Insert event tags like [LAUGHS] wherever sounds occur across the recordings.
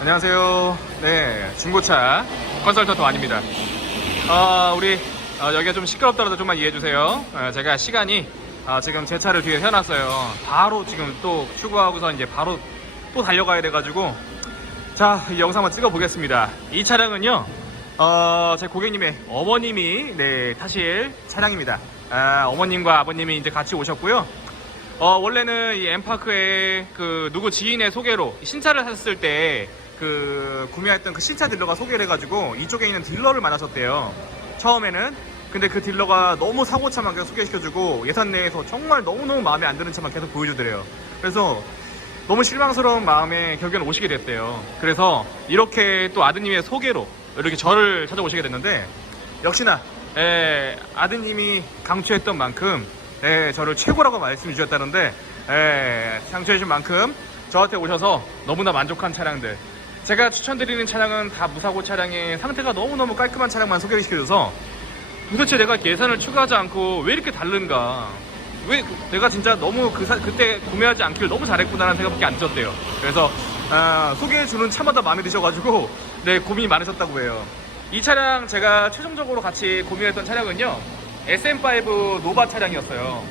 안녕하세요. 네, 중고차 컨설턴트 완입니다. 어, 우리 어, 여기가 좀 시끄럽더라도 좀만 이해해 주세요. 어, 제가 시간이 어, 지금 제 차를 뒤에 세워놨어요. 바로 지금 또 출고하고서 이제 바로 또 달려가야 돼가지고 자, 이 영상 한번 찍어 보겠습니다. 이 차량은요, 어, 제 고객님의 어머님이 네, 타실 차량입니다. 아, 어머님과 아버님이 이제 같이 오셨고요. 어, 원래는 이 엠파크에 그 누구 지인의 소개로 신차를 샀을 때 그 구매했던 그 신차 딜러가 소개를 해가지고 이쪽에 있는 딜러를 만나셨대요. 처음에는. 근데 그 딜러가 너무 사고 차만 계속 소개시켜주고 예산 내에서 정말 너무너무 마음에 안 드는 차만 계속 보여주더래요. 그래서 너무 실망스러운 마음에 결국엔 오시게 됐대요. 그래서 이렇게 또 아드님의 소개로 이렇게 저를 찾아오시게 됐는데 역시나 예, 아드님이 강추했던 만큼 예, 저를 최고라고 말씀 주셨다는데 예, 강추해 주신 만큼 저한테 오셔서 너무나 만족한 차량들 제가 추천드리는 차량은 다 무사고 차량의 상태가 너무너무 깔끔한 차량만 소개시켜줘서 도대체 내가 예산을 추가하지 않고 왜 이렇게 다른가 왜 그- 내가 진짜 너무 그 사- 그때 구매하지 않기를 너무 잘했구나라는 생각밖에 안 들었대요. 그래서 아, 소개해주는 차마다 마음에 드셔가지고 네 고민이 많으셨다고 해요. 이 차량 제가 최종적으로 같이 고민했던 차량은요 SM5 노바 차량이었어요.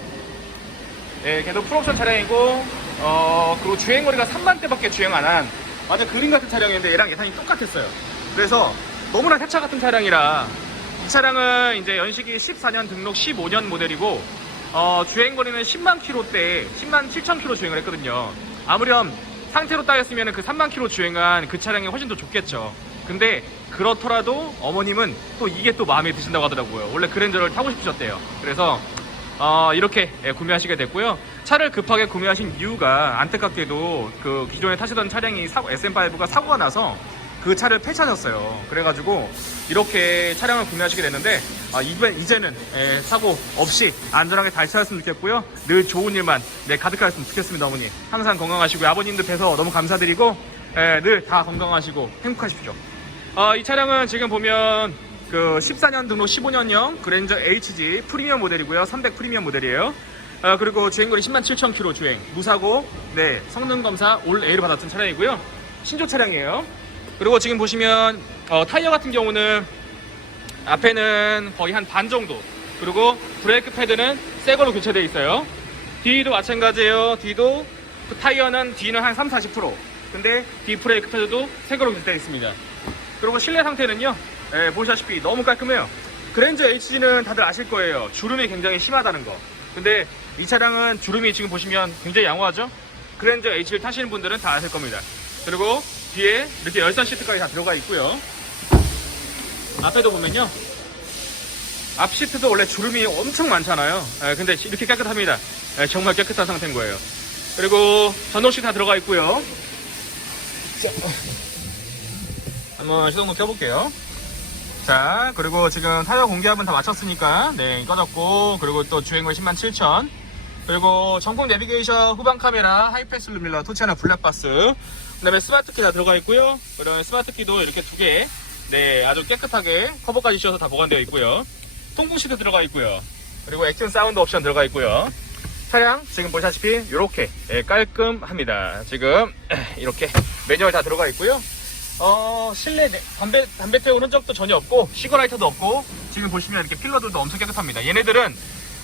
예, 계속 풀옵션 차량이고 어 그리고 주행거리가 3만 대밖에 주행 안한 완전 그림 같은 차량이었는데 얘랑 예산이 똑같았어요. 그래서 너무나 새차 같은 차량이라 이 차량은 이제 연식이 14년 등록 15년 모델이고 어, 주행거리는 10만 킬로대 10만 7천 킬로 주행을 했거든요. 아무렴 상태로 따졌으면 그 3만 킬로 주행한 그 차량이 훨씬 더 좋겠죠. 근데 그렇더라도 어머님은 또 이게 또 마음에 드신다고 하더라고요. 원래 그랜저를 타고 싶으셨대요. 그래서 어, 이렇게 예, 구매하시게 됐고요. 차를 급하게 구매하신 이유가 안타깝게도 그 기존에 타시던 차량이 사고, SM5가 사고가 나서 그 차를 폐차하셨어요. 그래가지고 이렇게 차량을 구매하시게 됐는데 아, 이번 이제는 예, 사고 없이 안전하게 다시 찾았으면 좋겠고요. 늘 좋은 일만 네, 가득하셨으면 좋겠습니다, 어머니. 항상 건강하시고요. 아버님도 뵈서 너무 감사드리고 예, 늘다 건강하시고 행복하십시오. 어, 이 차량은 지금 보면 그 14년 등록 15년형 그랜저 HG 프리미엄 모델이고요. 300 프리미엄 모델이에요. 어, 그리고 주행거리 10만 7천 킬로 주행, 무사고, 네 성능 검사 올 A를 받았던 차량이고요. 신조 차량이에요. 그리고 지금 보시면 어, 타이어 같은 경우는 앞에는 거의 한 반 정도. 그리고 브레이크 패드는 새 걸로 교체되어 있어요. 뒤도 마찬가지예요. 뒤도 그 타이어는 뒤는 한 3, 40%. 근데 뒤 브레이크 패드도 새 걸로 교체되어 있습니다. 그리고 실내 상태는요. 예, 보시다시피 너무 깔끔해요. 그랜저 HG는 다들 아실 거예요. 주름이 굉장히 심하다는 거. 근데 이 차량은 주름이 지금 보시면 굉장히 양호하죠? 그랜저 HG를 타시는 분들은 다 아실 겁니다. 그리고 뒤에 이렇게 열선 시트까지 다 들어가 있고요. 앞에도 보면요. 앞 시트도 원래 주름이 엄청 많잖아요. 예, 근데 이렇게 깨끗합니다. 예, 정말 깨끗한 상태인 거예요. 그리고 전동 시트 다 들어가 있고요. 자, 한번 시동을 켜볼게요. 자, 그리고 지금 타이어 공기압은 다 마쳤으니까, 네, 꺼졌고, 그리고 또 주행거리 10만 7천. 그리고 전국 내비게이션, 후방 카메라, 하이패스 루밀러, 토치 하나 블랙박스. 그 다음에 스마트 키 다 들어가 있고요. 그러면 스마트 키도 이렇게 두 개, 네, 아주 깨끗하게 커버까지 씌워서 다 보관되어 있고요. 통풍 시트 들어가 있고요. 그리고 액션 사운드 옵션 들어가 있고요. 차량 지금 보시다시피 이렇게 예, 깔끔합니다. 지금 [CLEARS THROAT] 이렇게 매뉴얼 다 들어가 있고요. 어, 실내 내- 담배 담배 태우는 흔적도 전혀 없고 시거 라이터도 없고 지금 보시면 이렇게 필러들도 엄청 깨끗합니다. 얘네들은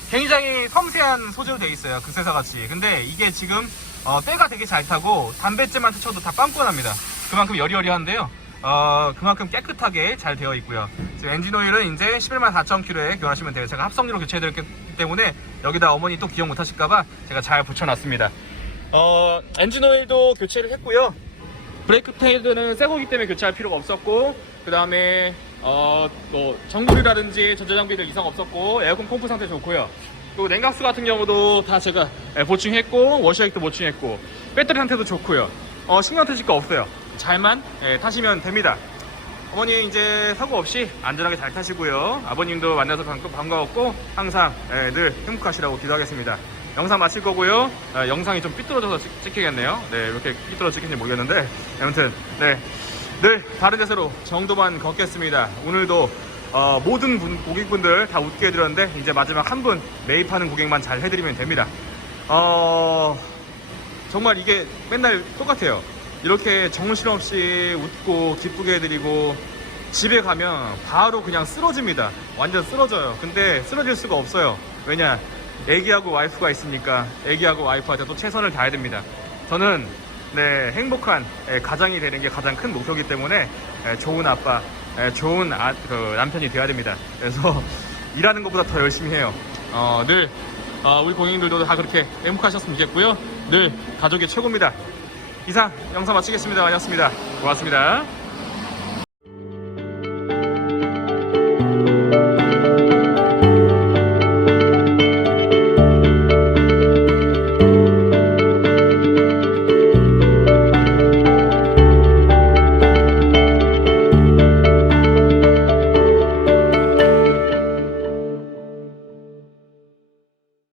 굉장히 섬세한 소재로 되어 있어요. 극세사 같이. 근데 이게 지금 어, 때가 되게 잘 타고 담배째만 스쳐도 다 빵꾸납니다. 그만큼 여리여리한데요. 어, 그만큼 깨끗하게 잘 되어 있고요. 지금 엔진 오일은 이제 11만 4천 킬로에 교환하시면 돼요. 제가 합성유로 교체해드렸기 때문에 여기다 어머니 또 기억 못 하실까봐 제가 잘 붙여놨습니다. 어, 엔진 오일도 교체를 했고요. 브레이크 패드는 새 거기 때문에 교체할 필요가 없었고 그 다음에 어뭐 정글이라든지 전자장비들 이상 없었고 에어컨 펌프 상태 좋고요. 그리고 냉각수 같은 경우도 다 제가 예, 보충했고 워셔액도 보충했고 배터리 상태도 좋고요. 어 신경 쓰실 거 없어요. 잘만 예, 타시면 됩니다. 어머니 이제 사고 없이 안전하게 잘 타시고요. 아버님도 만나서 반- 반가웠고 항상 예, 늘 행복하시라고 기도하겠습니다 영상 마칠 거고요. 아, 영상이 좀 삐뚤어져서 찍, 찍히겠네요. 네, 왜 이렇게 삐뚤어 찍힌지 모르겠는데 아무튼 네, 늘 다른 데서로 정도만 걷겠습니다. 오늘도 어, 모든 분, 고객분들 다 웃게 해드렸는데 이제 마지막 한 분 매입하는 고객만 잘 해드리면 됩니다. 어, 정말 이게 맨날 똑같아요. 이렇게 정신없이 웃고 기쁘게 해드리고 집에 가면 바로 그냥 쓰러집니다. 완전 쓰러져요. 근데 쓰러질 수가 없어요. 왜냐? 애기하고 와이프가 있으니까 애기하고 와이프한테 또 최선을 다해야 됩니다. 저는 네, 행복한 예, 가장이 되는 게 가장 큰 목표이기 때문에 예, 좋은 아빠, 예, 좋은 아- 그 남편이 돼야 됩니다. 그래서 [LAUGHS] 일하는 것보다 더 열심히 해요. 어, 늘 어, 우리 고객님들도 다 그렇게 행복하셨으면 좋겠고요. 늘 가족이 최고입니다. 이상 영상 마치겠습니다. 안녕습니다 고맙습니다.